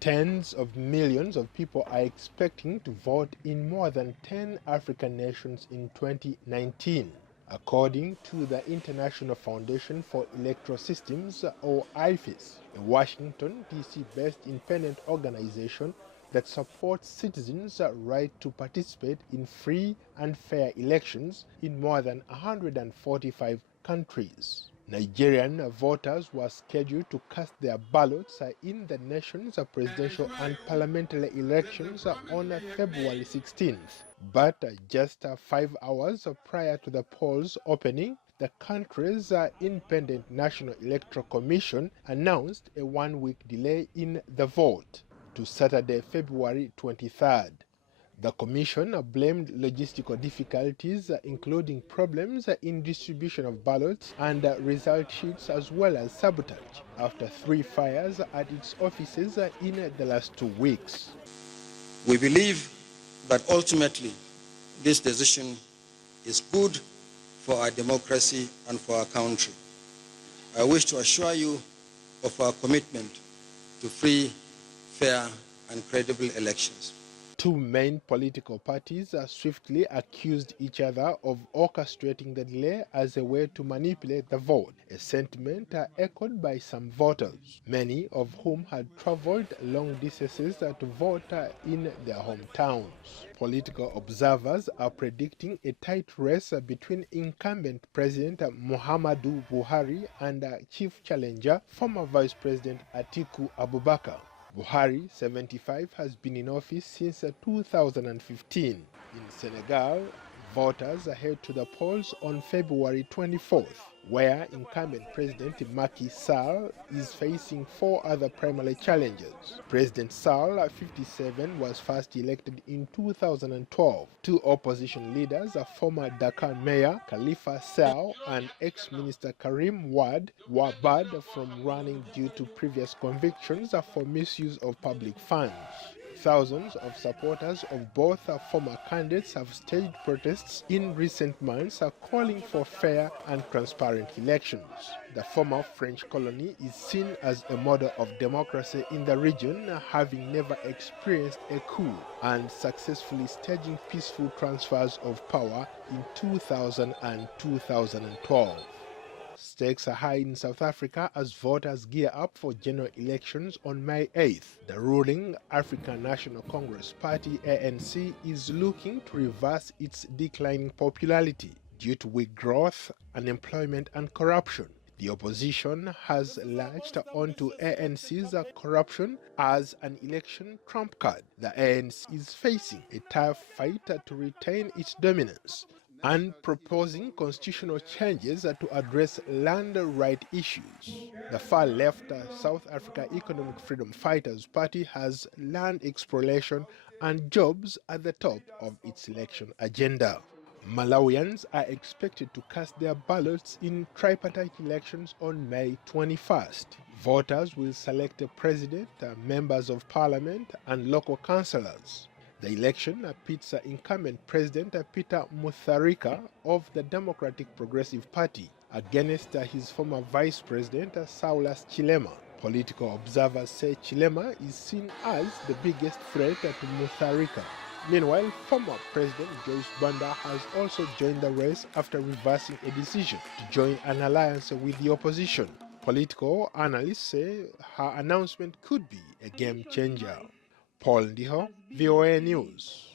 Tens of millions of people are expecting to vote in more than 10 African nations in 2019, according to the International Foundation for Electoral Systems, or IFES, a Washington, D.C.-based independent organization that supports citizens' right to participate in free and fair elections in more than 145 countries. Nigerian voters were scheduled to cast their ballots in the nation's presidential and parliamentary elections on February 16th. But just 5 hours prior to the polls opening, the country's independent National Electoral Commission announced a one-week delay in the vote to Saturday, February 23rd. The Commission blamed logistical difficulties, including problems in distribution of ballots and result sheets, as well as sabotage, after 3 fires at its offices in the last 2 weeks. We believe that ultimately this decision is good for our democracy and for our country. I wish to assure you of our commitment to free, fair, and credible elections. 2 main political parties swiftly accused each other of orchestrating the delay as a way to manipulate the vote, a sentiment echoed by some voters, many of whom had traveled long distances to vote in their hometowns. Political observers are predicting a tight race between incumbent President Muhammadu Buhari and chief challenger, former Vice President Atiku Abubakar. Buhari, 75, has been in office since 2015. In Senegal, voters head to the polls on February 24th, where incumbent President Macky Sall is facing 4 other primary challengers. President Sall, 57, was first elected in 2012. 2 opposition leaders, former Dakar Mayor Khalifa Sall and ex-Minister Karim Wade, were barred from running due to previous convictions for misuse of public funds. Thousands of supporters of both former candidates have staged protests in recent months calling for fair and transparent elections. The former French colony is seen as a model of democracy in the region, having never experienced a coup and successfully staging peaceful transfers of power in 2000 and 2012. Stakes are high in South Africa as voters gear up for general elections on May 8th. The ruling African National Congress Party, ANC, is looking to reverse its declining popularity due to weak growth, unemployment, and corruption. The opposition has latched onto ANC's corruption as an election trump card. The ANC is facing a tough fight to retain its dominance and proposing constitutional changes to address land right issues. The far-left South Africa Economic Freedom Fighters Party has land exploration and jobs at the top of its election agenda. Malawians are expected to cast their ballots in tripartite elections on May 21st. Voters will select a president, members of parliament, and local councillors. The election pits incumbent President Peter Mutharika of the Democratic Progressive Party against his former Vice President Saulas Chilema. Political observers say Chilema is seen as the biggest threat to Mutharika. Meanwhile, former President Joyce Banda has also joined the race after reversing a decision to join an alliance with the opposition. Political analysts say her announcement could be a game changer. Paul Ndiho, VOA News.